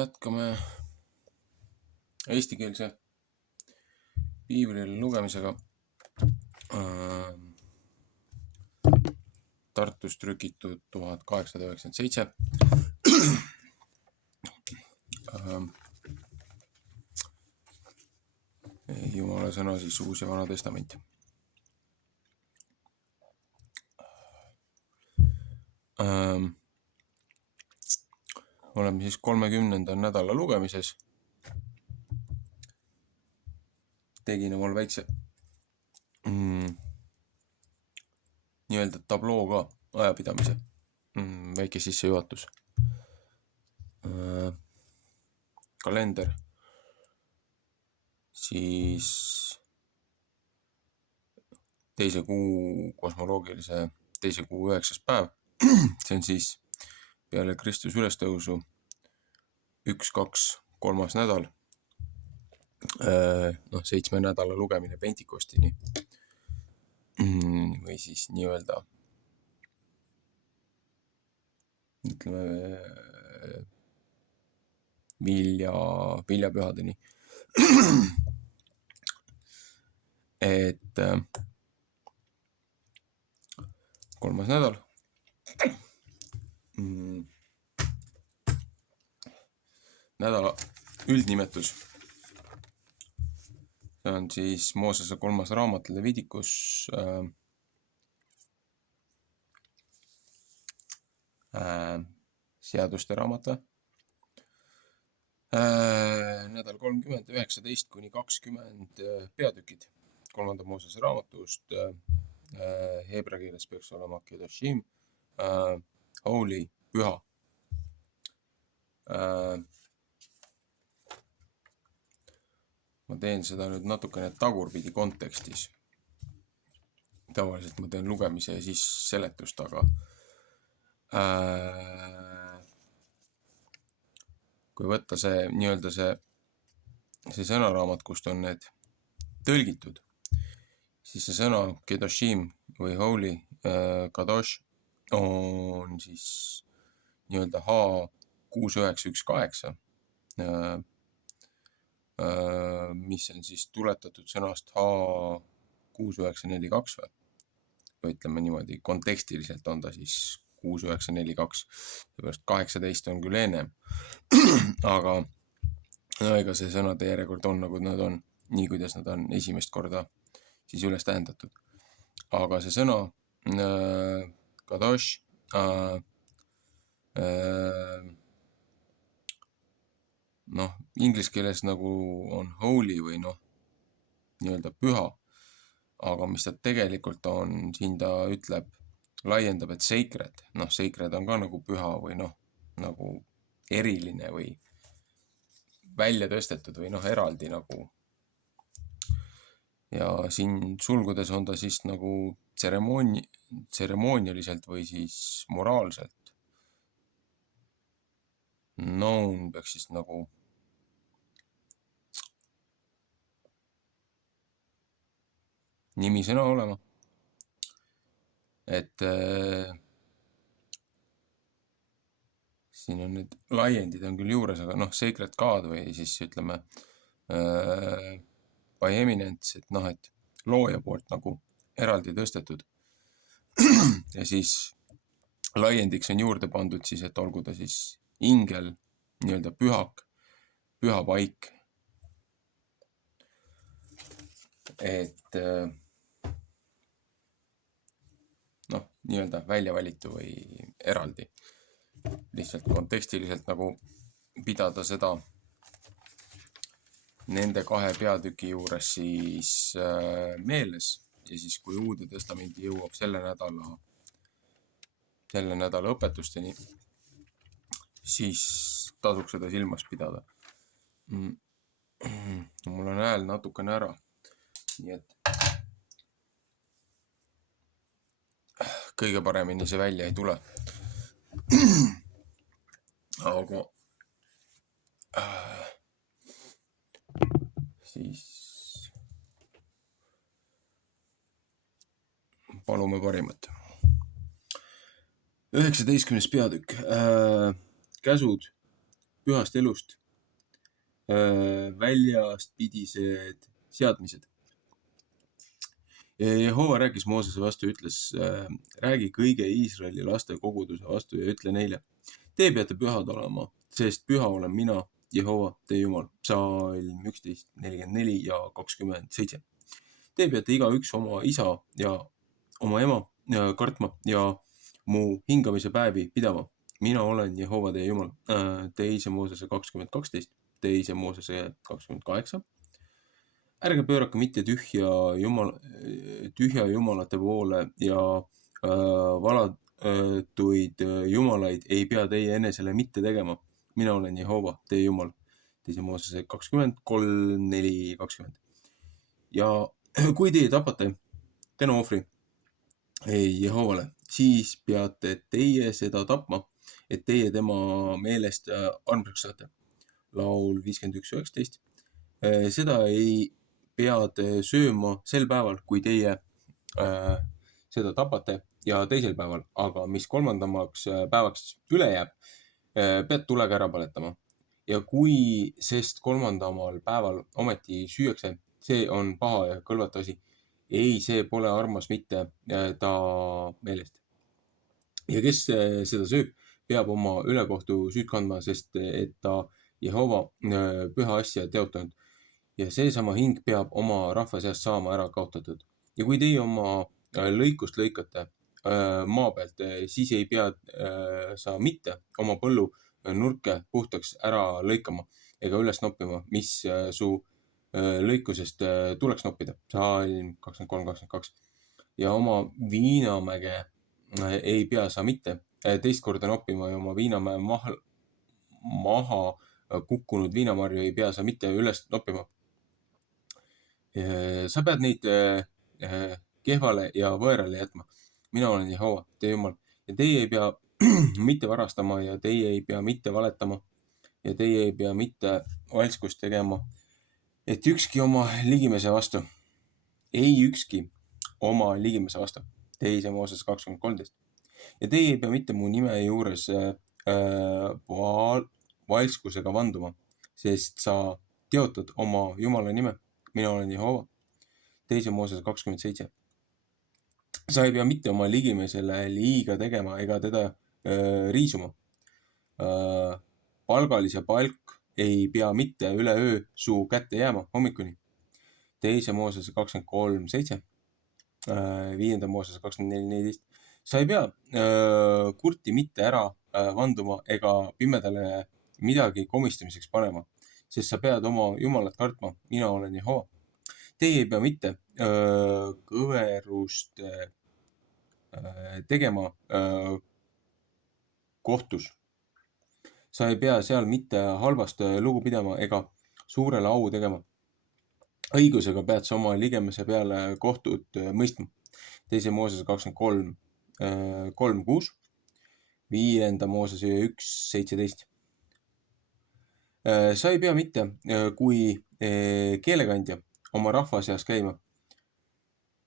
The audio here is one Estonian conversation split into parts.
jätkame eestikeelse piibli lugemisega. Tartus trükitud 1897. Jumala sõna siis Uus ja Vana Testament. Oleme siis 30. nädala lugemises. Tegin omal väikse nii-öelda tabloo ka, ajapidamise, väike sissejuhatus. Kalender, siis teise kuu kosmoloogilise teise kuu 9. päev. See on siis peale Kristuse ülestõusu 1, 2, 3. nädal. 7 nädala lugemine Pentikostini. Või siis nii-öelda ütleme viljapühadeni. Et 3. nädal. Nädala üldnimetus. See on siis Moosese 3. raamat Leviticus, seaduste raamat. Nädal 30, 19 kuni 20 peatükid 3. Moosese raamatust. Heebrea keeles peaks olema Kedoshim, holy, püha. Ma teen seda nüüd natukene tagurpidi kontekstis. Tavaliselt ma teen lugemise ja siis seletust, aga kui võtta see nii-öelda see sõnaraamat, kust on need tõlgitud, siis see sõna Kedoshim või holy, kadosh on siis nii-öelda H6918, mis on siis tuletatud sõnast H6942 või ütleme niimoodi, kontekstiliselt on ta siis 6942, seepärast 18 on küll ennem, aga ega see sõnade järjekord on nagu nad on, nii kuidas nad on esimest korda siis üles tähendatud. Aga see sõna kadosh inglise keeles nagu on holy või nii-öelda püha, aga mis ta tegelikult on, siin ta ütleb, laiendab, et sacred, sacred on ka nagu püha või nagu eriline või välja tõstetud või eraldi nagu. Ja siin sulgudes on ta siis nagu tseremoonialiselt või siis moraalselt. Known peaks siis nagu nimisõna olema. Et siin on need laiendid on küll juures, aga sacred God või siis ütleme by eminence, et looja poolt nagu eraldi tõstetud. Ja siis laiendiks on juurde pandud siis, et olgu ta siis ingel, nii-öelda pühak, püha paik. Et nii-öelda välja valitu või eraldi. Lihtsalt kontekstiliselt nagu pidada seda nende 2 peatüki juures siis meeles ja siis kui Uude Testamenti jõuab selle nädala õpetusteni, siis tasuks seda silmas pidada. Mul on hääl natukene ära, nii et kõige paremini see välja ei tule. Aga siis palume parimat. 19. peatükk. Käsud pühast elust väljaspidised seadmised. Jehova rääkis Moosese vastu, ütles, räägi kõige Iisraeli laste koguduse vastu ja ütle neile, te peate pühad olema, sest püha olen mina, Jehova, teie Jumal. Psalm 11, 44 ja 27. Te peate igaüks oma isa ja oma ema kartma ja mu hingamise päevi pidama. Mina olen Jehova teie Jumal. Teise Moosese 20:12, teise Moosese 20:8. Ärge pöörake mitte tühja jumalate poole ja valatuid jumalaid ei pea teie enesele mitte tegema. Mina olen Jehova, teie Jumal. Teise Moosese 23, 4, 20. Ja kui teie tapate tänuohvri Jehovale, siis peate teie seda tapma, et teie tema meelest armsaks saate. Laul 51:19. Seda ei pead sööma sel päeval, kui teie seda tapate ja teisel päeval, aga mis kolmandamaks päevaks üle jääb, pead tulega ära põletama. Ja kui sest kolmandamal päeval ometi süüakse, see on paha ja kõlvatu asi. Ei, see pole armas mitte ta meelest. Ja kes seda sööb, peab oma ülekohtu süüd kandma, sest et ta Jehova püha asja teotanud. Ja seesama hing peab oma rahva seast saama ära kaotatud. Ja kui teie oma lõikust lõikate maa pealt, siis ei pea sa mitte oma põllu nurke puhtaks ära lõikama ega üles noppima, mis su lõikusest tuleks noppida. Psalm 23:22. Ja oma viinamäge ei pea sa mitte teist korda noppima ja oma viinamäe maha kukkunud viinamarju ei pea sa mitte üles noppima. Sa pead neid kehvale ja võõrale jätma. Mina olen Jehova, teie Jumal. Ja teie ei pea mitte varastama ja teie ei pea mitte valetama ja teie ei pea mitte valskust tegema, et ükski oma ligimese vastu. Ei ükski oma ligimese vastu. Teise Mooses 20:13. Ja teie ei pea mitte mu nime juures valskusega vanduma, sest sa teotad oma Jumala nime. Mina olen Jehova. Teise Mooses 27. Sa ei pea mitte oma ligimesele liiga tegema ega teda riisuma. Palgalise palk ei pea mitte üleöö su kätte jääma hommikuni. Teise Mooses 23:7. Viienda Mooses 24:14. Sa ei pea kurti mitte ära vanduma ega pimedale midagi komistamiseks panema, sest sa pead oma Jumalat kartma. Mina olen Jehova. Teie ei pea mitte kõverust tegema kohtus. Sa ei pea seal mitte halvast lugu pidama ega suurele au tegema. Õigusega pead sa oma ligemese peale kohtut mõistma. Teise Moosese 23:3-6. Viienda Moosese 1:17. Sa ei pea mitte kui keelekandja oma rahva seas käima.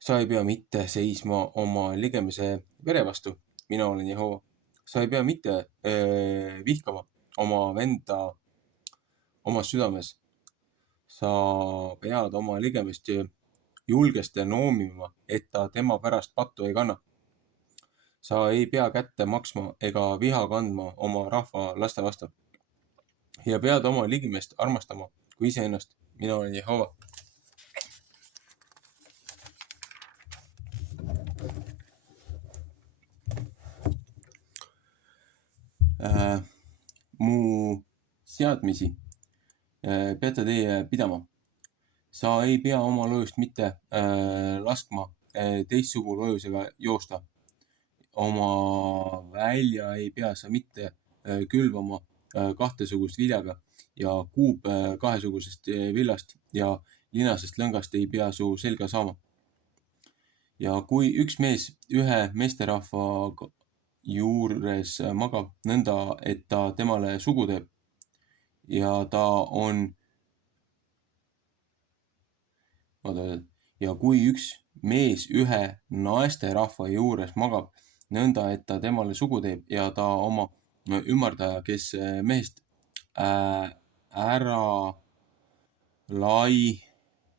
Sa ei pea mitte seisma oma ligemise vere vastu. Mina olen Jehova. Sa ei pea mitte vihkama oma venda omas südames. Sa pead oma ligemist julgesti noomima, et ta tema pärast pattu ei kanna. Sa ei pea kätte maksma ega viha kandma oma rahva laste vastu. Ja pead oma ligimest armastama kui iseennast. Mina olen Jehova. Mu seadmisi peate teie pidama. Sa ei pea oma lojust mitte laskma teistsugu lojusega joosta. Oma välja ei pea sa mitte külvama kahtesugust viljaga ja kuub kahesugusest villast ja linasest lõngast ei pea su selga saama. Ja kui üks mees ühe meesterahva juures magab nõnda, et ta temale sugu teeb ja ta on ja kui üks mees ühe naisterahva juures magab nõnda, et ta temale sugu teeb ja ta oma ümardaja, kes mehest ära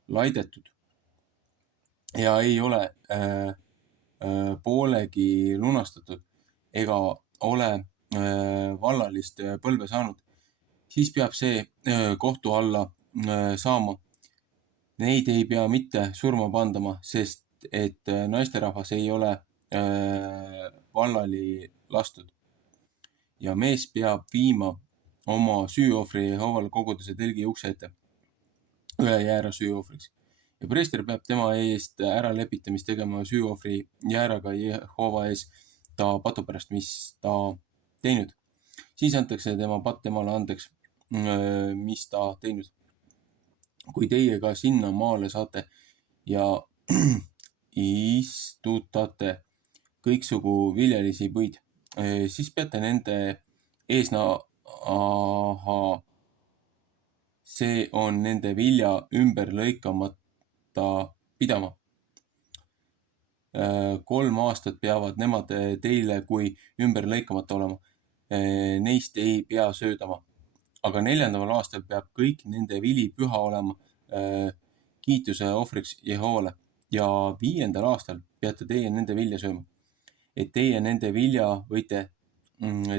laidetud ja ei ole poolegi lunastatud ega ole vallalist põlve saanud, siis peab see kohtu alla saama. Neid ei pea mitte surma pandama, sest et naisterahvas ei ole vallali lastud. Ja mees peab viima oma süüohvri Jehovale koguduse telgi ukse ette üle jäära süüohvriks. Ja preester peab tema eest äralepitamist tegema süüohvri jääraga Jehova ees ta patu pärast, mis ta teinud. Siis antakse tema patt temale andeks, mis ta teinud. Kui teie ka sinna maale saate ja istutate kõiksugu viljelisi puid, siis peate nende see on nende vilja ümber lõikamata pidama. 3 aastat peavad nemad teile kui ümber lõikamata olema. Neist ei pea söödama. Aga 4. aastal peab kõik nende vili püha olema kiituse ohvriks Jehovale. Ja 5. aastal peate teie nende vilja sööma. Et teie nende vilja võite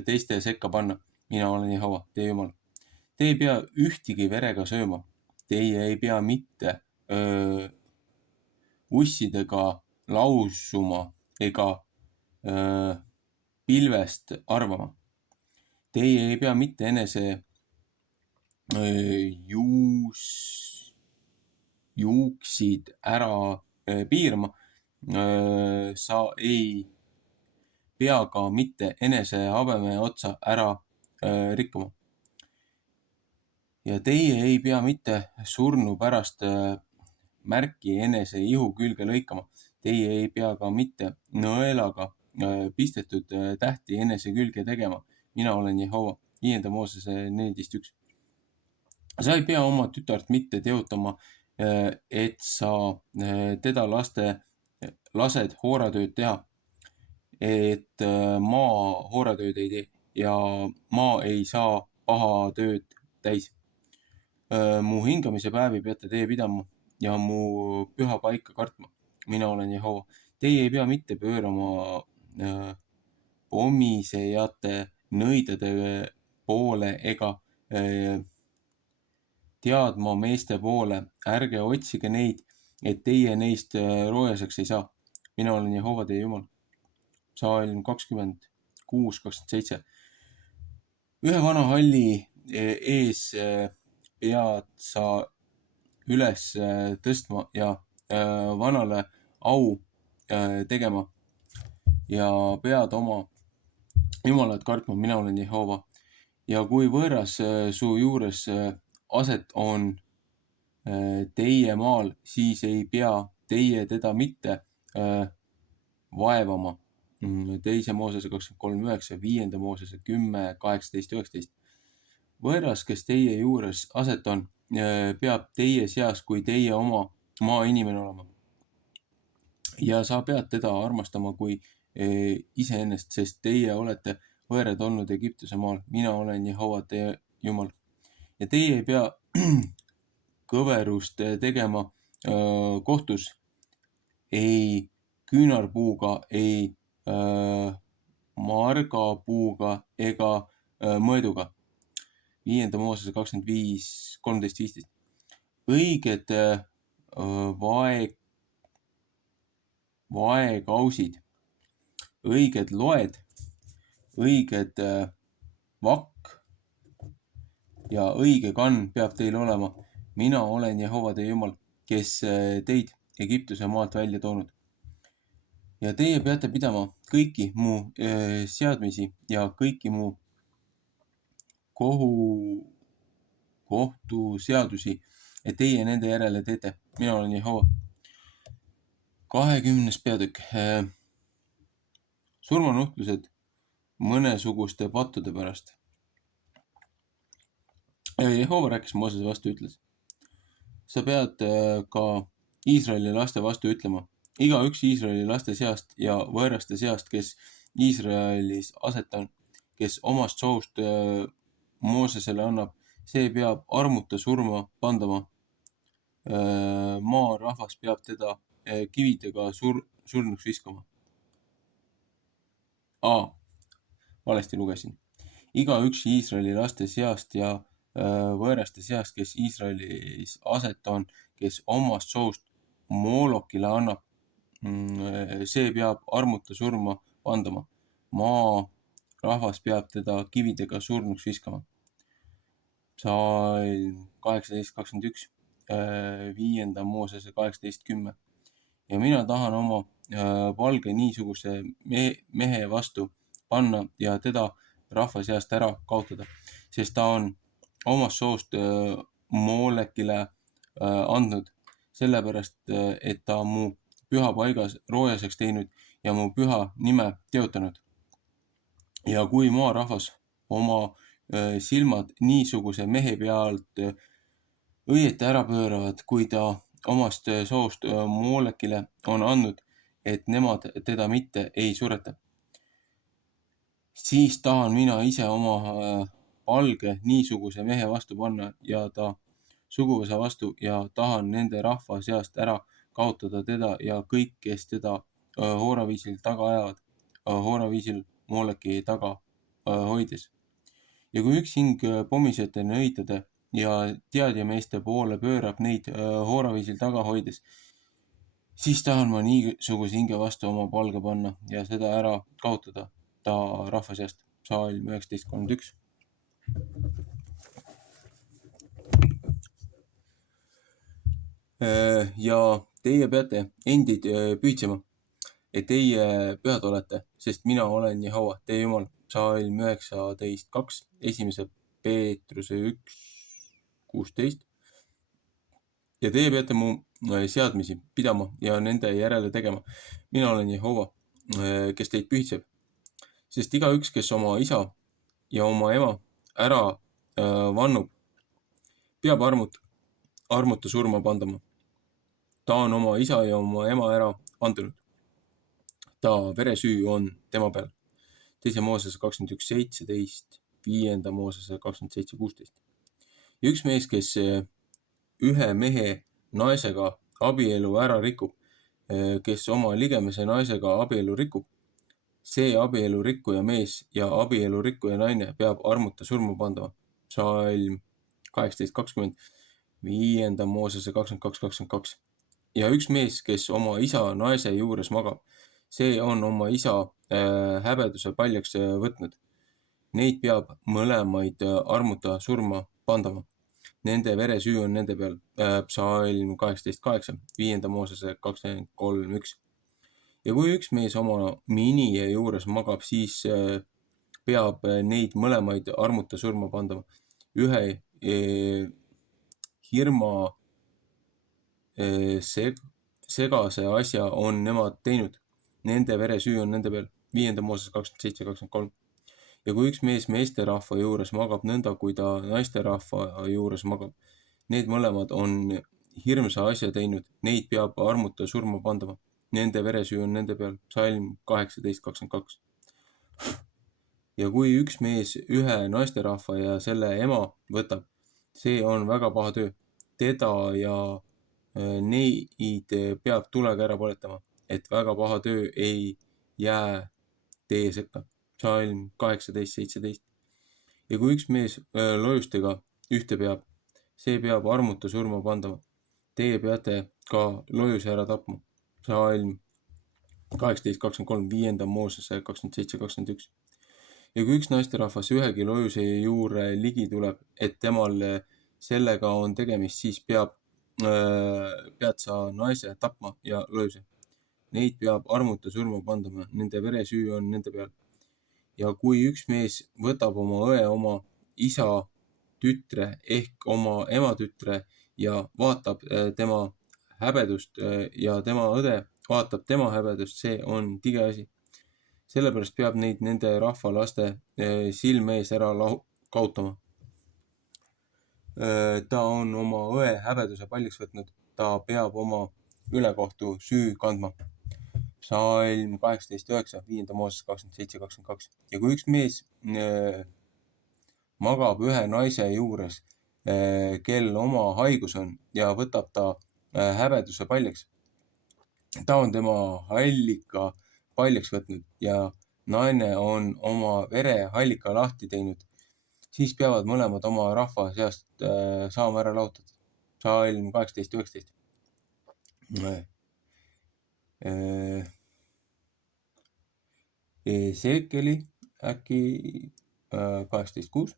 teiste sekka panna. Mina olen Jehova, teie Jumal. Te ei pea ühtigi verega sööma. Teie ei pea mitte ussidega lausuma ega pilvest arvama. Teie ei pea mitte enese juuksid ära piirama. Sa ei pea ka mitte enese habeme otsa ära rikkuma. Ja teie ei pea mitte surnu pärast märki enese ihu külge lõikama. Teie ei pea ka mitte nõelaga pistetud tähti enese külge tegema. Mina olen Jehova. 5. Moosese 14.1. Sa ei pea oma tütart mitte teotama, et sa teda lased hooratööd teha, et maa hooratööd ei tee ja maa ei saa paha tööd täis. Mu hingamise päevi peate teie pidama ja mu püha paika kartma. Mina olen Jehova. Teie ei pea mitte pöörama pomisejate nõidade poole ega teadma meeste poole. Ärge otsige neid, et teie neist roojaseks ei saa. Mina olen Jehova, teie Jumal. Psalm 26:27. Ühe vana halli ees pead sa üles tõstma ja vanale au tegema ja pead oma Jumalat kartma. Mina olen Jehova. Ja kui võõras su juures aset on teie maal, siis ei pea teie teda mitte vaevama. 2. Moosese 23.9, 5. Moosese 10.18.19. Võõras, kes teie juures aset on, peab teie seas kui teie oma maainimene olema. Ja sa pead teda armastama kui iseennast, sest teie olete võõrad olnud Egiptuse maal. Mina olen Jehova, teie Jumal. Ja teie ei pea kõverust tegema kohtus ei küünarpuuga, ei margapuuga ega mõõduga. 5. Moosese 25.13.15. Õiged vaekausid, õiged loed, õiged vakk ja õige kann peab teil olema. Mina olen Jehova, teie Jumal, kes teid Egiptuse maalt välja toonud. Ja teie peate pidama kõiki mu seadmisi ja kõiki mu kohtuseadusi, et teie nende järele teete. Mina olen Jehova. 20. peatükk. Surmanuhtlused mõnesuguste pattude pärast. Jehova rääkis Moosese vastu, ütles. Sa pead ka Iisraeli laste vastu ütlema. Igaüks Iisraeli laste seast ja võõraste seast, kes Iisraelis aset on, kes omast soost Moosesele annab, see peab armuta surma pandama. Maa rahvas peab teda kividega surnuks viskama. Valesti lugesin. Igaüks Iisraeli laste seast ja võõraste seast, kes Iisraelis aset on, kes omast soost Moolokile annab, see peab armuta surma pandama. Maa rahvas peab teda kividega surnuks viskama. Psalm 18:21, 5. Moosese 18:10. Ja mina tahan oma palge niisuguse mehe vastu panna ja teda rahva seast ära kaotada, sest ta on omast soost Moolekile andnud, sellepärast, et ta mu püha paigas roojaseks teinud ja mu püha nime teotanud. Ja kui maarahvas oma silmad niisuguse mehe pealt õieti ära pööravad, kui ta omast soost Moolekile on andnud, et nemad teda mitte ei sureta, siis tahan mina ise oma palge niisuguse mehe vastu panna ja ta suguvõsa vastu ja tahan nende rahva seast ära kaotada teda ja kõik, kes teda hooraviisil taga ajavad, hooraviisil Mooleki taga hoides. Ja kui üks hing pommisete nõitade ja teadjameeste poole pöörab neid hooraviisil taga hoides, siis tahan ma niisuguse hinge vastu oma palge panna ja seda ära kaotada ta rahva seast. Psalm 19:31. Ja teie peate endid püüdsema, et teie pühad olete, sest mina olen Jehova, teie Jumal. Psalm 19:2, 1. Peetruse 1:16. Ja teie peate mu seadmisi pidama ja nende järele tegema. Mina olen Jehova, kes teid pühitseb. Sest igaüks, kes oma isa ja oma ema ära vannub, peab armuta surma pandama. Ta on oma isa ja oma ema ära vandunud. Ta veresüü on tema peal. 2. Moosese 21:17, 5. Moosese 27:16. Ja üks mees, kes ühe mehe naisega abielu ära rikub, kes oma ligemese naisega abielu rikub, see abielu rikkuja mees ja abielu rikkuja naine peab armuta surma pandama. Psalm 18:20, 5. Moosese 22:22. Ja üks mees, kes oma isa naise juures magab, see on oma isa häbeduse paljaks võtnud. Neid peab mõlemaid armuta surma pandama. Nende veresüü on nende peal. Psalm 18:8, 5. Moosese 23:1. Ja kui üks mees oma minije juures magab, siis peab neid mõlemaid armuta surma pandama. Ühe hirma segase asja on nemad teinud. Nende veresüü on nende peal. 5. Mooses 27:23. Ja kui üks mees meesterahva juures magab nõnda, kui ta naisterahva juures magab, need mõlemad on hirmsa asja teinud, neid peab armuta surma pandama. Nende veresüü on nende peal. Psalm 18:22. Ja kui üks mees ühe naisterahva ja selle ema võtab, see on väga paha töö. Teda ja neid peab tulega ära põletama, et väga paha töö ei jää teie sekka. Psalm 18:17. Ja kui üks mees lojustega ühte peab, see peab armuta surma pandama. Teie peate ka lojuse ära tapma. Psalm 18:23, 5. Moosese 27:21. Ja kui üks naisterahvas ühegi lojuse juure ligi tuleb, et temal sellega on tegemist, siis pead sa naise tapma ja lojuse. Neid peab armuta surma pandama, nende veresüü on nende peal. Ja kui üks mees võtab oma õe, oma isa tütre ehk oma ema tütre ja vaatab tema häbedust ja tema õde vaatab tema häbedust, see on tige asi. Sellepärast peab neid nende rahva laste silme ees ära kaotama. Ta on oma õe häbeduse paljaks võtnud, ta peab oma ülekohtu süü kandma. Psalm 18:9, 5. Mooses 27:22. Ja kui üks mees magab ühe naise juures, kel oma haigus on ja võtab ta häbeduse paljaks. Ta on tema hallika paljaks võtnud ja naine on oma vere hallika lahti teinud. Siis peavad mõlemad oma rahva seast saama ära lahutatud. Psalm 18:19. Ezekieli äkki 18:6.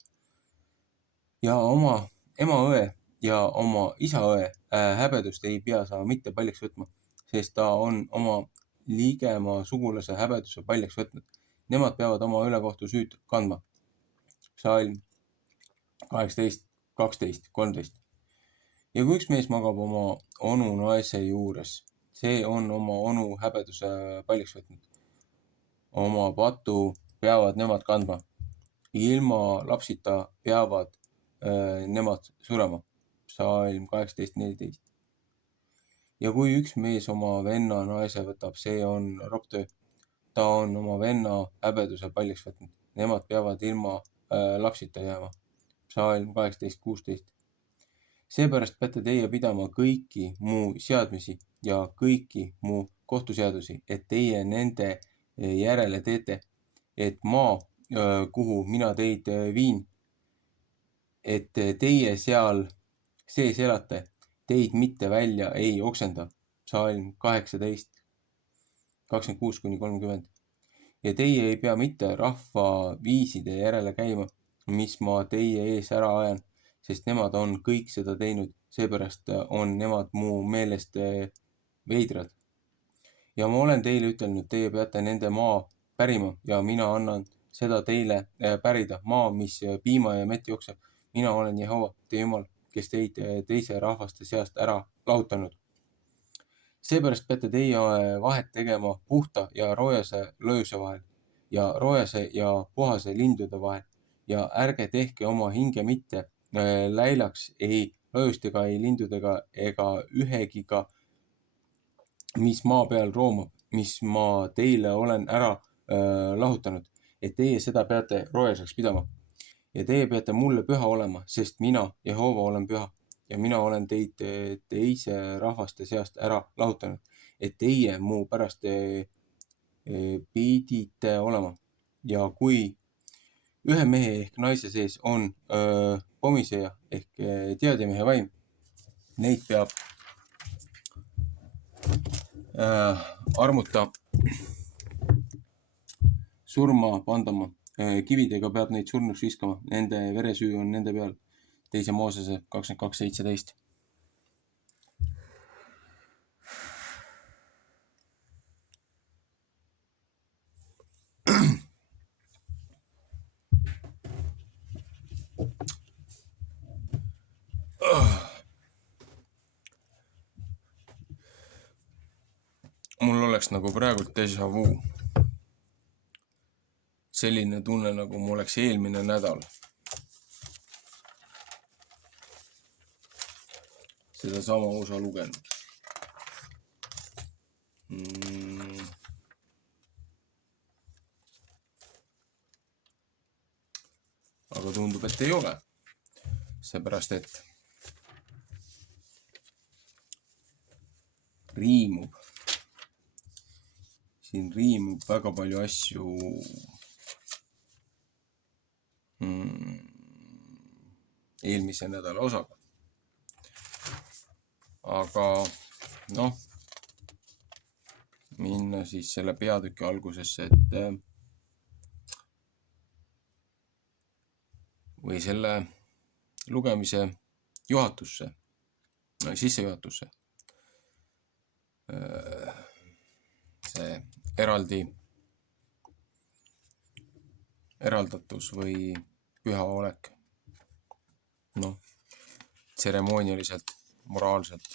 Ja oma ema õe ja oma isa õe häbedust ei pea sa mitte paljaks võtma, sest ta on oma ligema sugulase häbeduse paljaks võtnud. Nemad peavad oma ülekohtu süüd kandma. Psalm 18, 12, 13. Ja kui üks mees magab oma onu naise juures, see on oma onu häbeduse paljaks võtnud. Oma patu peavad nemad kandma. Ilma lapsita peavad nemad surema. Psalm 18:14. Ja kui üks mees oma venna naise võtab, see on ropptöö. Ta on oma venna häbeduse paljaks võtnud. Nemad peavad ilma lapsita jääma. Psalm 18:16. Seepärast peate teie pidama kõiki mu seadmisi ja kõiki mu kohtuseadusi, et teie nende järele teete, et maa, kuhu mina teid viin, et teie seal sees elate, teid mitte välja ei oksenda. Psalm 18, 26-30. Ja teie ei pea mitte rahva viiside järele käima, mis ma teie ees ära ajan, sest nemad on kõik seda teinud, seepärast on nemad mu meelest veidrad. Ja ma olen teile ütelnud, teie peate nende maa pärima ja mina annan seda teile pärida, maa, mis piima ja mett jookseb. Mina olen Jehova, teie Jumal, kes teid teise rahvaste seast ära lahutanud. Seepärast peate teie vahet tegema puhta ja roojase lööse vahel ja roojase ja puhase lindude vahel ja ärge tehke oma hinge mitte läilaks ei lööstega, ei lindudega ega ühegiga, mis maa peal roomab, mis ma teile olen ära lahutanud, et teie seda peate roojaseks pidama. Ja teie peate mulle püha olema, sest mina, Jehova, olen püha ja mina olen teid teise rahvaste seast ära lahutanud, et teie mu pärast pidite olema. Ja kui ühe mehe ehk naise sees on pomiseja ehk teadjamehe vaim, neid peab armuta surma pandama. Kividega peab neid surnuks viskama. Nende veresüü on nende peal. Teise Moosese 22:17. Mul oleks nagu praegult déjà vu. Selline tunne, nagu mul oleks eelmine nädal seda sama osa lugenud. Aga tundub, et ei ole. Seepärast, et riimub. Siin riimub väga palju asju eelmise nädala osaga. Aga noh, minna siis selle peatüki algusesse, et või selle lugemise juhatusse, sissejuhatusse. See eraldatus või püha olek. Noh, tseremoonialiselt, moraalselt.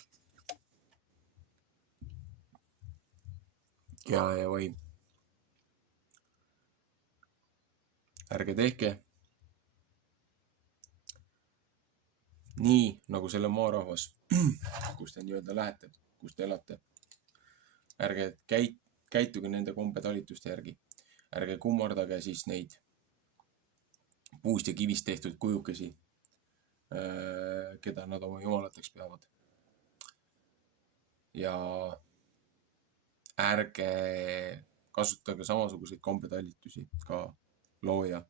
Ja vaim. Ärge tehke nii, nagu selle maarahvas, kus te nii-öelda lähete, kus te elate. Ärge käituge nende kombetalituste järgi. Ärge kummardage siis neid puust ja kivist tehtud kujukesi, keda nad oma jumalateks peavad. Ja ärge kasutage samasuguseid kombetalitusi ka loojast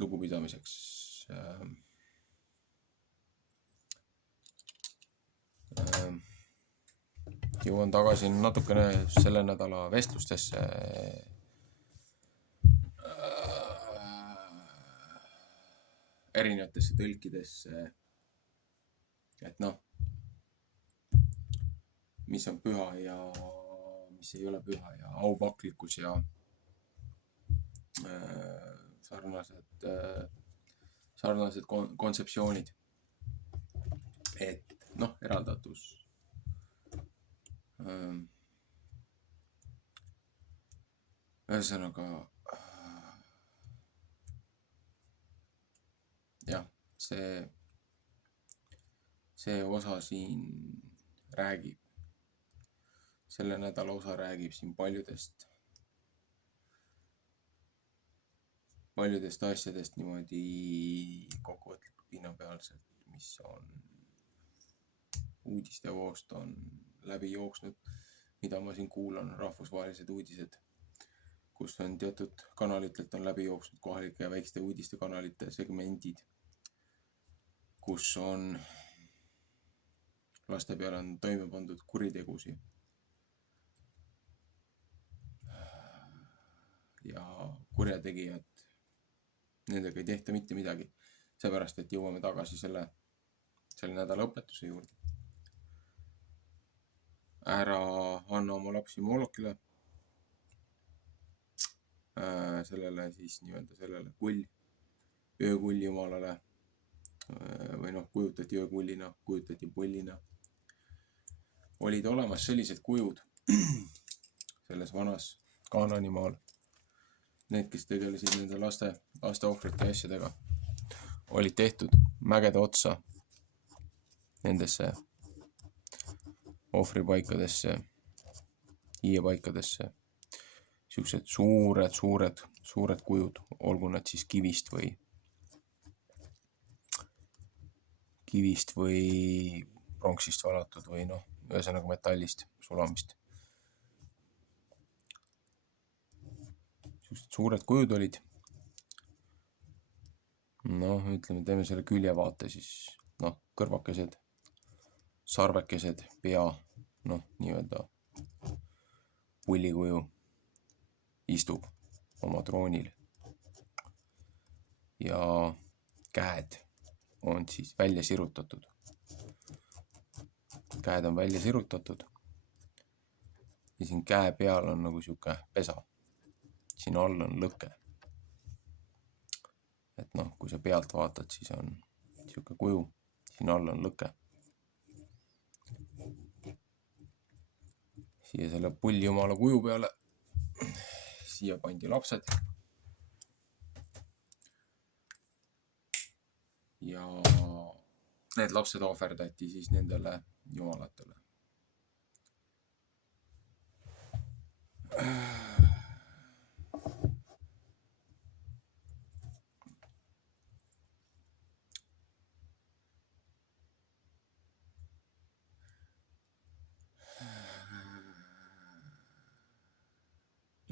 lugupidamiseks. Jõuan tagasi natukene selle nädala vestlustesse. Erinevatesse tõlkidesse, et noh, mis on püha ja mis ei ole püha ja aupaklikkus ja sarnased kontseptsioonid. Et noh, eraldatus. Ühesõnaga, jah, see osa siin räägib, selle nädala osa räägib siin paljudest asjadest niimoodi kokkuvõtlikult pinnapealselt, mis on uudistevoost on läbi jooksnud, mida ma siin kuulan, rahvusvahelised uudised, kus on teatud kanalitelt on läbi jooksnud kohalike ja väikeste uudistekanalite segmendid, kus on laste peale on toime pandud kuritegusid. Ja kurjategijad, nendega ei tehta mitte midagi, seepärast, et jõuame tagasi selle nädala õpetuse juurde. Ära anna oma lapsi Molokile, sellele siis nii-öelda sellele öökull jumalale, või noh, kujutati öökullina, kujutati pullina. Olid olemas sellised kujud selles vanas Kaananimaal. Need, kes tegelesid nende laste ohvrite asjadega, olid tehtud mägede otsa nendesse ohvripaikadesse, hiiepaikadesse. Siuksed suured kujud, olgu nad siis kivist või pronksist valatud või noh, ühesõnaga metallist, sulamist. Siuksed suured kujud olid. Noh, ütleme, teeme selle küljevaate siis, noh, kõrvakesed, sarvekesed, pea, noh, nii-öelda pullikuju istub oma troonil. Ja käed on siis välja sirutatud. Käed on välja sirutatud. Ja siin käe peal on nagu siuke pesa. Siin all on lõke. Et noh, kui sa pealt vaatad, siis on siuke kuju. Siin all on lõke. Siia selle pulljumala kuju peale. Siia pandi lapsed. Ja need lapsed ohverdati siis nendele jumalatele.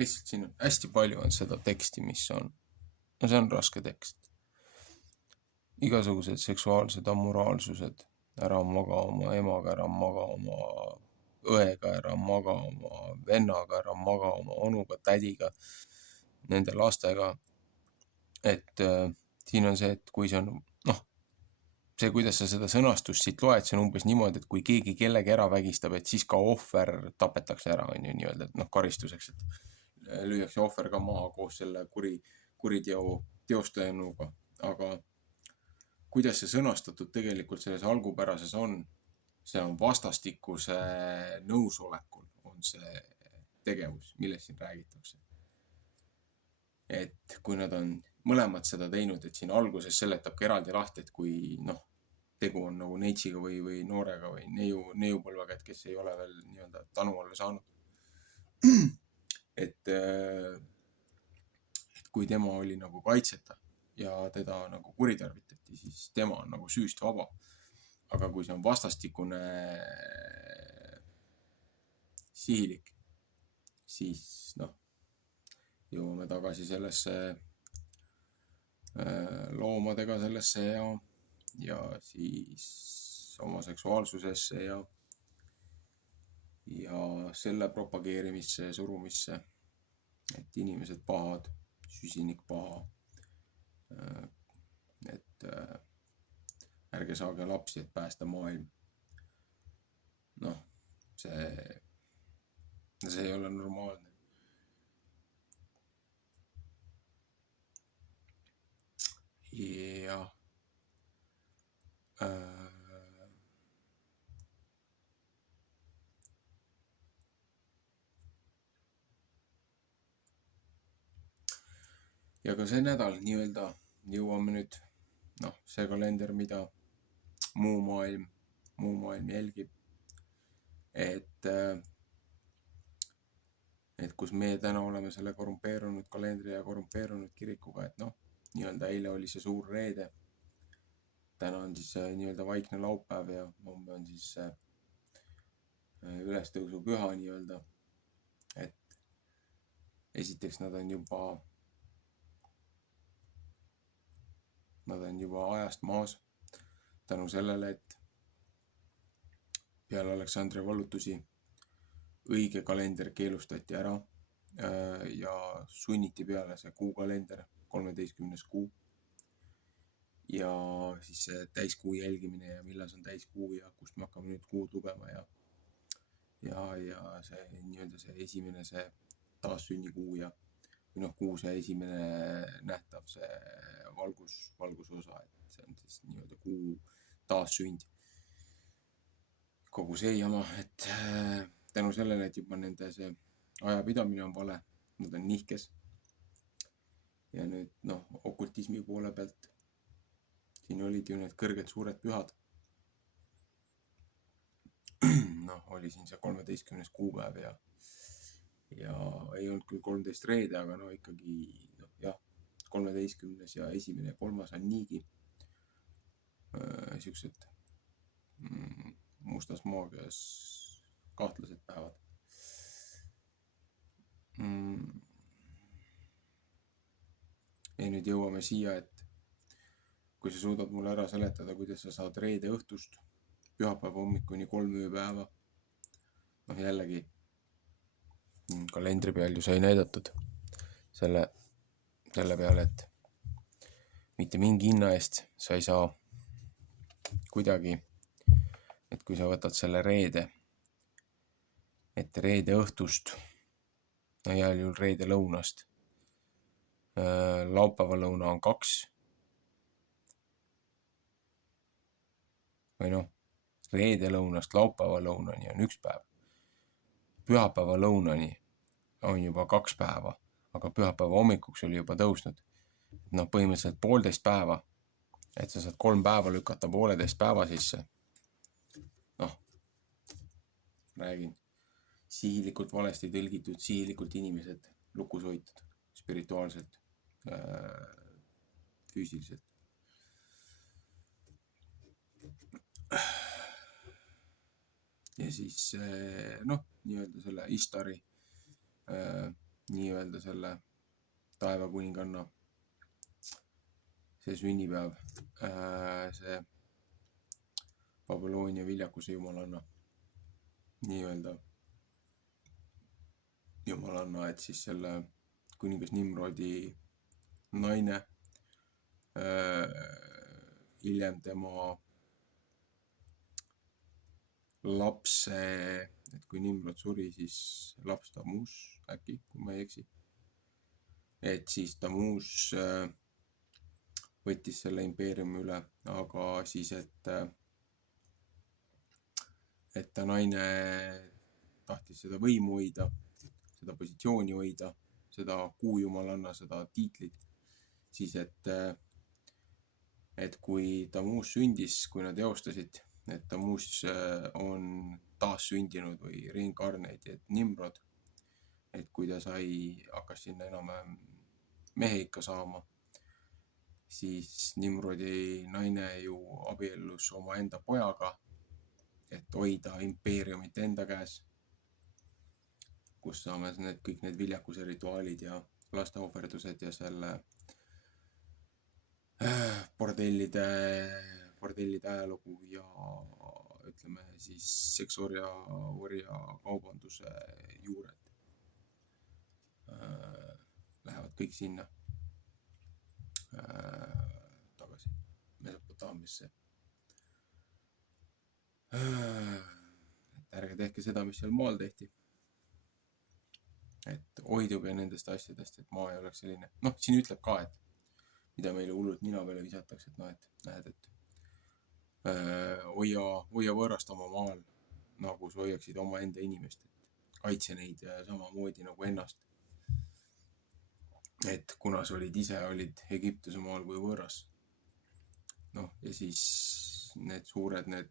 Lihtsalt siin on hästi palju on seda teksti, mis on, no see on raske tekst. Igasugused seksuaalsed amoraalsused, ära maga oma emaga, ära maga oma õega, ära maga oma vennaga, ära maga oma onuga, tädiga, nende lastega. Et siin on see, et kui see on, noh, see, kuidas sa seda sõnastust siit loed, see on umbes niimoodi, et kui keegi kellegi ära vägistab, et siis ka ohver tapetakse ära, on ju nii-öelda, et noh, karistuseks, et lüüakse ohver ka maha koos selle kuriteo teostajanuga. Aga kuidas see sõnastatud tegelikult selles algupärases on, see on vastastikuse nõusolekul on see tegevus, millest siin räägitakse. Et kui nad on mõlemad seda teinud, et siin alguses seletabki eraldi lahti, et kui noh, tegu on nagu neitsiga või noorega või neiupõlvaga, et kes ei ole veel nii-öelda tanu alla saanud. Et kui tema oli nagu kaitseta ja teda nagu kuritarvitati, siis tema on nagu süüst vaba. aga kui see on vastastikune sihilik, siis noh, jõuame tagasi sellesse loomadega sellesse ja siis oma seksuaalsusesse ja selle propageerimisse ja surumisse, et inimesed pahad, süsinik paha, et ärge saage lapsi, et päästa maailm. Noh, see ei ole normaalne. Ja ja ka see nädal nii-öelda jõuame nüüd, noh, see kalender, mida muu maailm jälgib, et kus meie täna oleme selle korrumpeerunud kalendri ja korrumpeerunud kirikuga, et noh, nii-öelda eile oli see suur reede, täna on siis nii-öelda vaikne laupäev ja homme on siis ülestõusupüha nii-öelda, et esiteks nad on juba ajast maas tänu sellele, et peale Aleksandria vallutusi õige kalender keelustati ära ja sunniti peale see kuukalender, 13. kuu. Ja siis see täiskuu jälgimine ja millal see on täiskuu ja kust me hakkame nüüd kuud lugema ja see nii-öelda see esimene, see taassünnikuu ja või noh, kuu see esimene nähtav see valgusosa, et see on siis nii-öelda kuu taassünd. Kogu see jama, et tänu sellele, et juba nende see ajapidamine on vale, nad on nihkes. Ja nüüd noh, okultismi poole pealt, siin olid ju need kõrged suured pühad. Noh, oli siin see 13. kuupäev ja ei olnud küll 13 reede, aga no ikkagi noh, jah, 13. ja 1. ja 3. on niigi siuksed mustas maagias kahtlased päevad. Ja nüüd jõuame siia, et kui sa suudad mulle ära seletada, kuidas sa saad reede õhtust pühapäeva hommikuni 3 ööpäeva, noh jällegi kalendri peal ju sai näidatud selle peale, et mitte mingi hinna eest sa ei saa kuidagi, et kui sa võtad selle reede, et reede õhtust, no heal juhul reede lõunast, laupäeva lõuna on 2 või noh, reede lõunast laupäeva lõunani on 1 päev. Pühapäeva lõunani on juba 2 päeva, aga pühapäeva hommikuks oli juba tõusnud. Noh, põhimõtteliselt 1,5 päeva, et sa saad 3 päeva lükata 1,5 päeva sisse. Noh, räägin, sihilikult valesti tõlgitud, sihilikult inimesed lukus hoitud, spirituaalselt, füüsiliselt. Ja siis noh, nii-öelda selle Ishtari, nii-öelda selle taevakuninganna, see sünnipäev, see Babyloonia viljakuse jumalanna, nii-öelda jumalanna, et siis selle kuningas Nimrodi naine, hiljem tema lapse, et kui Nimrod suri, siis laps Tammuz äkki, kui ma ei eksi. Et siis Tammuz võttis selle impeeriumi üle, aga siis, et ta naine tahtis seda võimu hoida, seda positsiooni hoida, seda kuujumalanna, seda tiitlit, siis et kui Tammuz sündis, kui nad eostasid, et Tammuz on taassündinud või reincarnate, et Nimrod, et kui ta hakkas sinna enam-vähem mehe ikka saama, siis Nimrodi naine ju abiellus omaenda pojaga, et hoida impeeriumit enda käes, kus saame kõik need viljakuse rituaalid ja lasteohverdused ja selle bordellide ajalugu ja ütleme siis seksorja kaubanduse juured lähevad kõik sinna tagasi Mesopotaamiasse. Et ärge tehke seda, mis seal maal tehti. Et hoiduge nendest asjadest, et maa ei oleks selline. Noh, siin ütleb ka, et mida meile hullult nina peale visatakse, et noh, et näed, et hoia võõrast oma maal, nagu sa hoiaksid oma enda inimest, et kaitse neid samamoodi nagu ennast. Et kuna sa olid Egiptuse maal kui võõras. Noh, ja siis need suured, need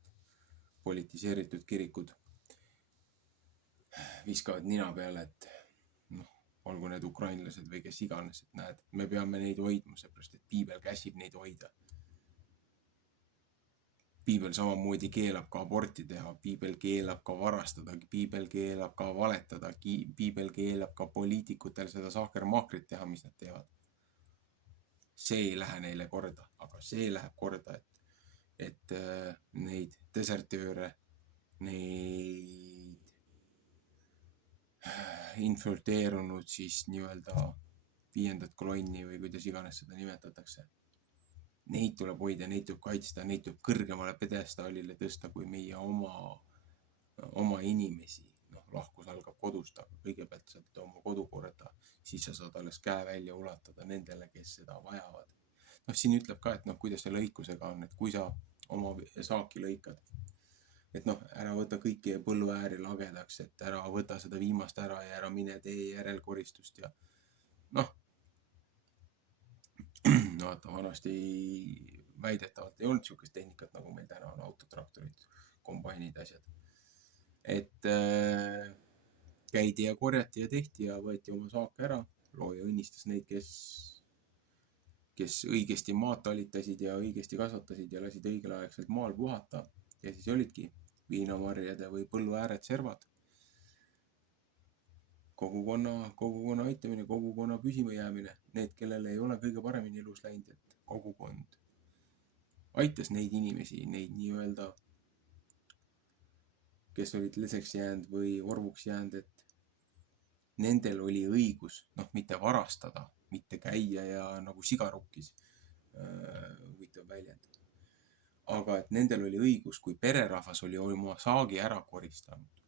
politiseeritud kirikud viskavad nina peale, et noh, olgu need ukrainlased või kes iganes, et näed, me peame neid hoidma, seepärast, et piibel käsib neid hoida. Piibel samamoodi keelab ka aborti teha, piibel keelab ka varastada, piibel keelab ka valetada, piibel keelab ka poliitikutel seda sahkermaakrit teha, mis nad teevad. See ei lähe neile korda, aga see läheb korda, et neid desertööre, neid infiltreerunud siis nii-öelda 5. kolonni või kuidas iganes seda nimetatakse. Neid tuleb hoida, neid tuleb kaitsta, neid tuleb kõrgemale pjedestaalile tõsta kui meie oma inimesi. Noh, lahkus algab kodust, aga kõigepealt saad oma kodu korda, siis sa saad alles käe välja ulatada nendele, kes seda vajavad. Noh, siin ütleb ka, et noh, kuidas see lõikusega on, et kui sa oma saaki lõikad, et noh, ära võta kõiki põlluääri lagedaks, et ära võta seda viimast ära ja ära mine tee järelkoristust ja noh, no vaata, vanasti väidetavalt ei olnud niisugust tehnikat, nagu meil täna on autotraktorid, kombainid, asjad. Et käidi ja korjati ja tehti ja võeti oma saak ära. Looja õnnistas neid, kes õigesti maad talitasid ja õigesti kasvatasid ja lasid õigel aegselt maal puhata. Ja siis olidki viinamarjade või põlluääred servad. Kogukonna aitamine, kogukonna püsima jäämine, need, kellel ei ole kõige paremini elus läinud, et kogukond aitas neid inimesi, neid nii-öelda, kes olid leseks jäänud või orvuks jäänud, et nendel oli õigus, noh, mitte varastada, mitte käia ja nagu sigarukkis, huvitav väljend. Aga et nendel oli õigus, kui pererahvas oli oma saagi ära koristanud,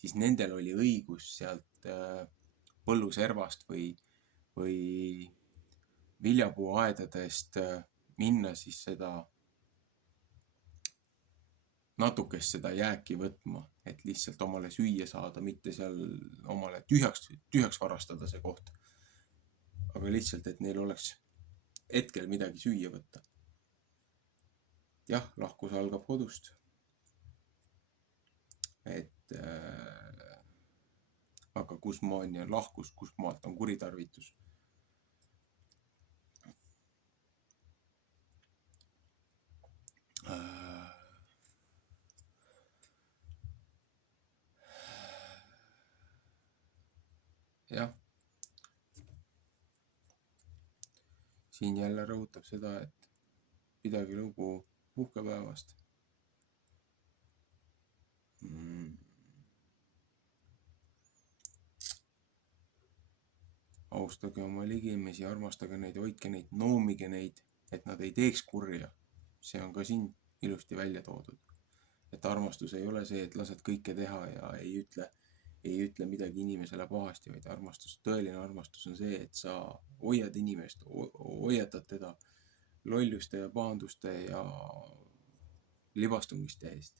siis nendel oli õigus sealt põlluservast või viljapuuaedadest minna siis seda natukest seda jääki võtma, et lihtsalt omale süüa saada, mitte seal omale tühjaks varastada see koht. Aga lihtsalt, et neil oleks hetkel midagi süüa võtta. Jah, lahkus algab kodust. Et aga kus maani on lahkus, kus maalt on kuritarvitus. Jah. Siin jälle rõhutab seda, et pidage lugu puhkepäevast. Austage oma ligimesi, armastage neid, hoidke neid, noomige neid, et nad ei teeks kurja. See on ka siin ilusti välja toodud. Et armastus ei ole see, et lased kõike teha ja ei ütle midagi inimesele pahasti, vaid tõeline armastus on see, et sa hoiad inimest, hoiatad teda lolluste ja pahanduste ja libastumiste eest.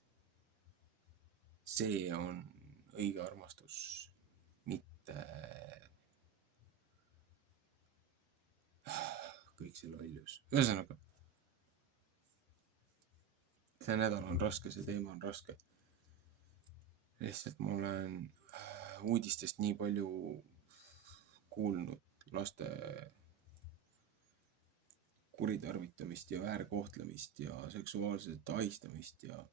See on õige armastus, mitte kõik see lollus. Ühesõnaga, see nädal on raske, see teema on raske. Lihtsalt ma olen uudistest nii palju kuulnud laste kuritarvitamist ja väärkohtlemist ja seksuaalset ahistamist ja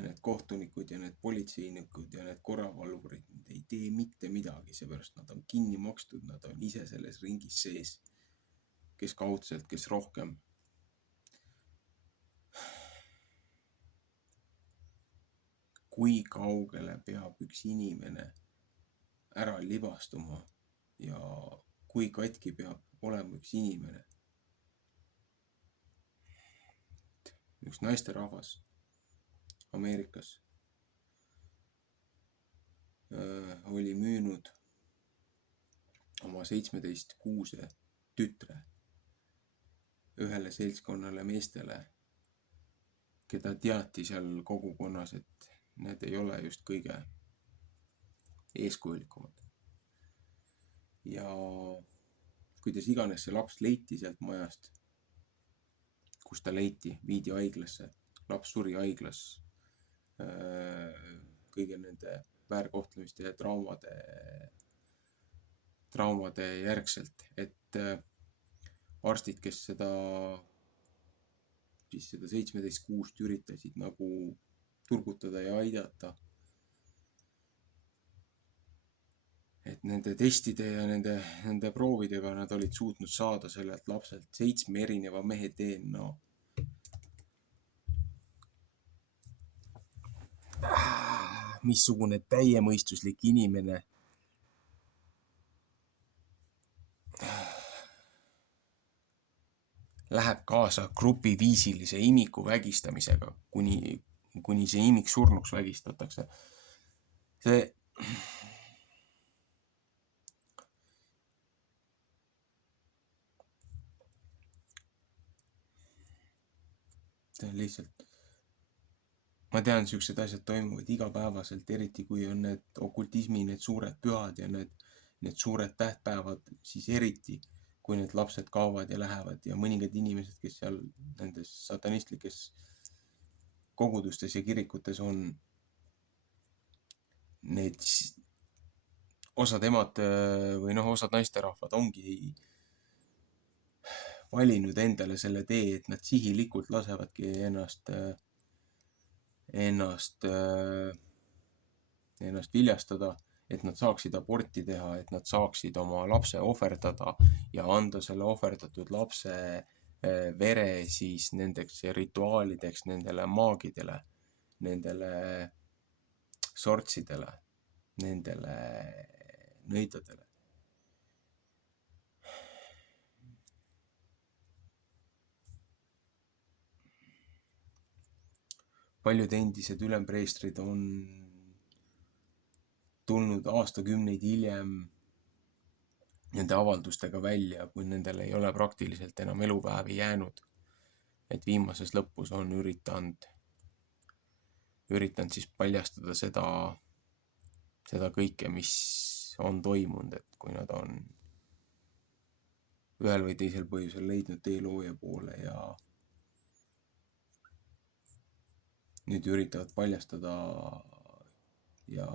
need kohtunikud ja need politseinikud ja need korravalvurid, need ei tee mitte midagi, seepärast nad on kinni makstud, nad on ise selles ringis sees, kes kaudselt, kes rohkem. Kui kaugele peab üks inimene ära libastuma ja kui katki peab olema üks inimene. Üks naisterahvas Ameerikas oli müünud oma 17-kuuse tütre ühele seltskonnale meestele, keda teati seal kogukonnas, et need ei ole just kõige eeskujulikumad. Ja kuidas iganes see laps leiti sealt majast, kus ta leiti, viidi haiglasse, laps suri haiglas kõige nende väärkohtlemiste ja traumade järgselt, et arstid, kes seda 17 kuust üritasid nagu turgutada ja aidata, et nende testide ja nende proovidega nad olid suutnud saada sellelt lapselt 7 erineva mehe DNA. Missugune täiemõistuslik inimene läheb kaasa grupiviisilise imiku vägistamisega, kuni see imik surnuks vägistatakse. See on lihtsalt, ma tean, siuksed asjad toimuvad igapäevaselt, eriti kui on need okultismi, need suured pühad ja need suured tähtpäevad, siis eriti kui need lapsed kaovad ja lähevad ja mõningad inimesed, kes seal nendes satanistlikes kogudustes ja kirikutes on, need osad emad või osad naisterahvad ongi valinud endale selle tee, et nad sihilikult lasevadki ennast viljastada, et nad saaksid aborti teha, et nad saaksid oma lapse ohverdada ja anda selle ohverdatud lapse vere siis nendeks rituaalideks, nendele maagidele, nendele sortsidele, nendele nõidadele. Paljud endised ülempreestrid on tulnud aastakümneid hiljem nende avaldustega välja, kui nendel ei ole praktiliselt enam elupäevi jäänud. Et viimases lõpus on üritanud siis paljastada seda kõike, mis on toimunud, et kui nad on ühel või teisel põhjusel leidnud tee looja poole ja nüüd üritavad paljastada ja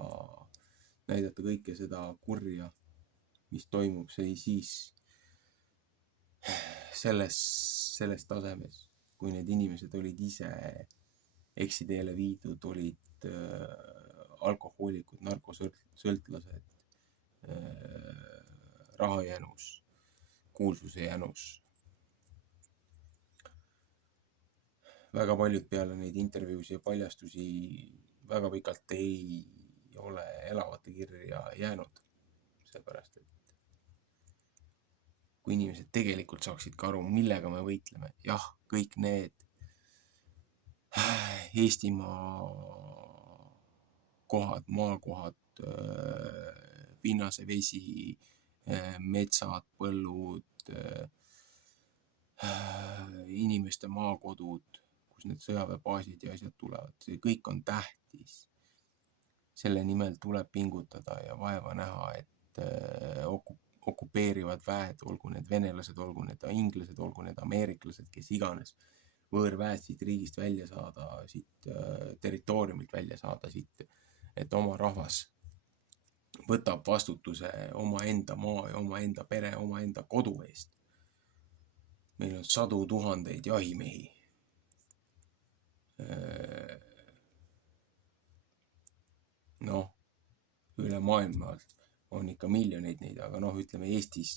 näidata kõike seda kurja, mis toimub siis selles tasemes, kui need inimesed olid ise eksiteele viidud, olid alkohoolikud, narkosõltlased, rahajänus, kuulsuse jänus. Väga paljud peale neid intervjuusid ja paljastusi väga pikalt ei ole elavate kirja jäänud. Seepärast, et kui inimesed tegelikult saaksid ka aru, millega me võitleme, jah, kõik need Eestimaa kohad, maakohad, pinnase vesi, metsad, põllud, inimeste maakodud, kus need sõjaväebaasid ja asjad tulevad, see kõik on tähtis. Selle nimel tuleb pingutada ja vaeva näha, et okupeerivad väed, olgu need venelased, olgu need inglased, olgu need ameeriklased, kes iganes, võõrväed siit riigist välja saada, siit territooriumilt välja saada, siit, et oma rahvas võtab vastutuse omaenda maa ja omaenda pere, omaenda kodu eest. Meil on sadu tuhandeid jahimehi. Noh, üle maailma on ikka miljoneid neid, aga noh, ütleme Eestis,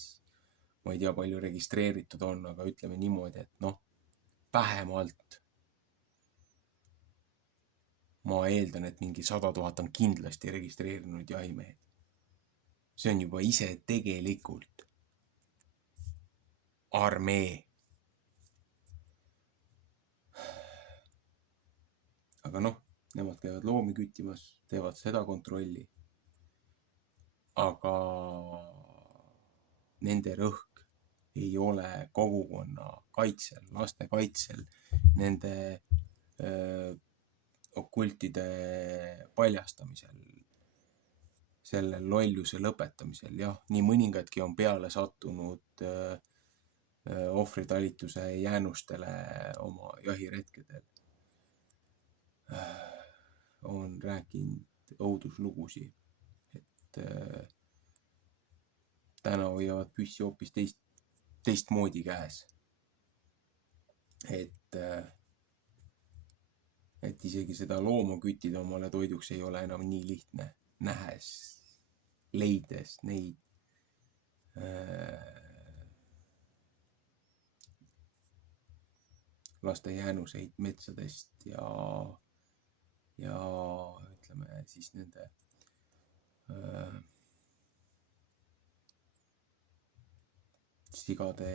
ma ei tea, palju registreeritud on, aga ütleme niimoodi, et noh, vähemalt ma eeldan, et mingi 100 000 on kindlasti registreerinud jahimehed. See on juba ise tegelikult armee. Aga noh, nemad käivad loomi küttimas, teevad seda kontrolli. Aga nende rõhk ei ole kogukonna kaitsel, laste kaitsel, nende okultide paljastamisel, selle lolluse lõpetamisel. Jah, nii mõningadki on peale sattunud ohvritalituse jäänustele oma jahiretkedel. On rääkinud õuduslugusi, et täna hoiavad püssi hoopis teistmoodi käes. Et isegi seda looma küttida omale toiduks ei ole enam nii lihtne, nähes, leides neid laste jäänuseid metsadest ja ütleme siis nende sigade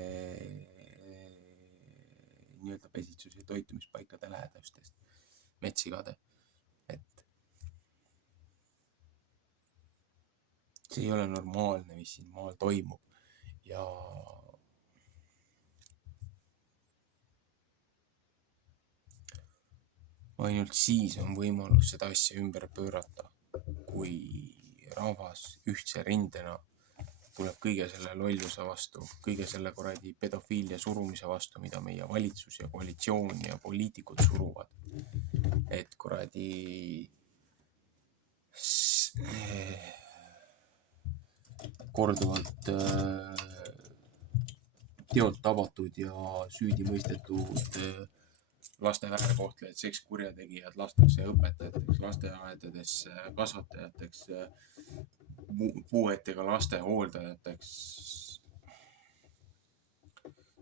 nii-öelda pesitsus- ja toitumispaikade lähedastest metssigade. Et see ei ole normaalne, mis siin maal toimub. Ja ainult siis on võimalus seda asja ümber pöörata, kui rahvas ühtse rindena tuleb kõige selle lolluse vastu, kõige selle kuradi pedofiilia surumise vastu, mida meie valitsus ja koalitsioon ja poliitikud suruvad. Et kuradi korduvalt teolt tabatud ja süüdi mõistetud laste väärkohtlejad, sekskurjategijad lastakse õpetajateks, lasteaedadesse, kasvatajateks, puuetega laste hooldajateks.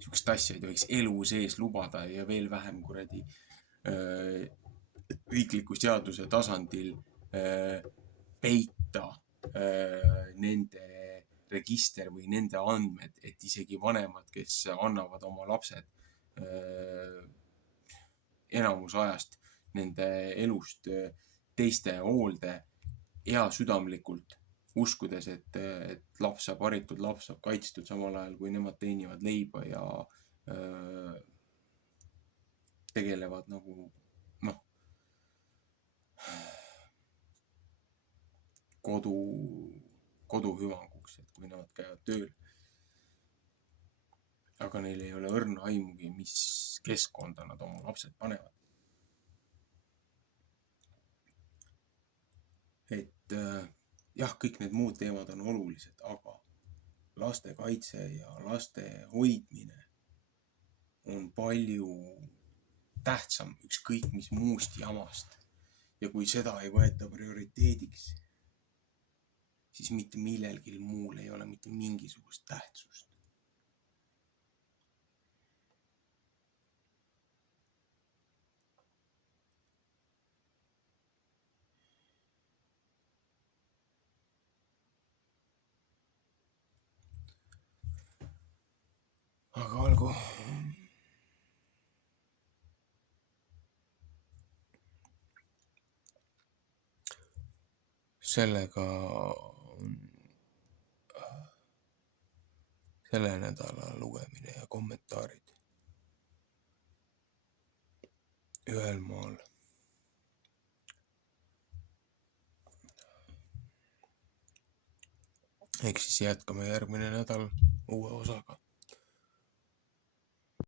Sihukest asja ei tohiks elu sees lubada ja veel vähem kuradi riikliku seaduse tasandil peita nende register või nende andmed, et isegi vanemad, kes annavad oma lapsed enamus ajast nende elust teiste hoolde heasüdamlikult, uskudes, et laps saab haritud, laps saab kaitstud samal ajal, kui nemad teenivad leiba ja tegelevad nagu noh, kodu hüvanguks, et kui nad käivad tööl. Aga neil ei ole õrna aimugi, mis keskkonda nad oma lapsed panevad. Et jah, kõik need muud teemad on olulised, aga laste kaitse ja laste hoidmine on palju tähtsam ükskõik mis muust jamast. Ja kui seda ei võeta prioriteediks, siis mitte millelgi muul ei ole mitte mingisugust tähtsust. Aga olgu. Sellega on selle nädala lugemine ja kommentaarid ühel maal. Ehk siis jätkame järgmine nädal uue osaga.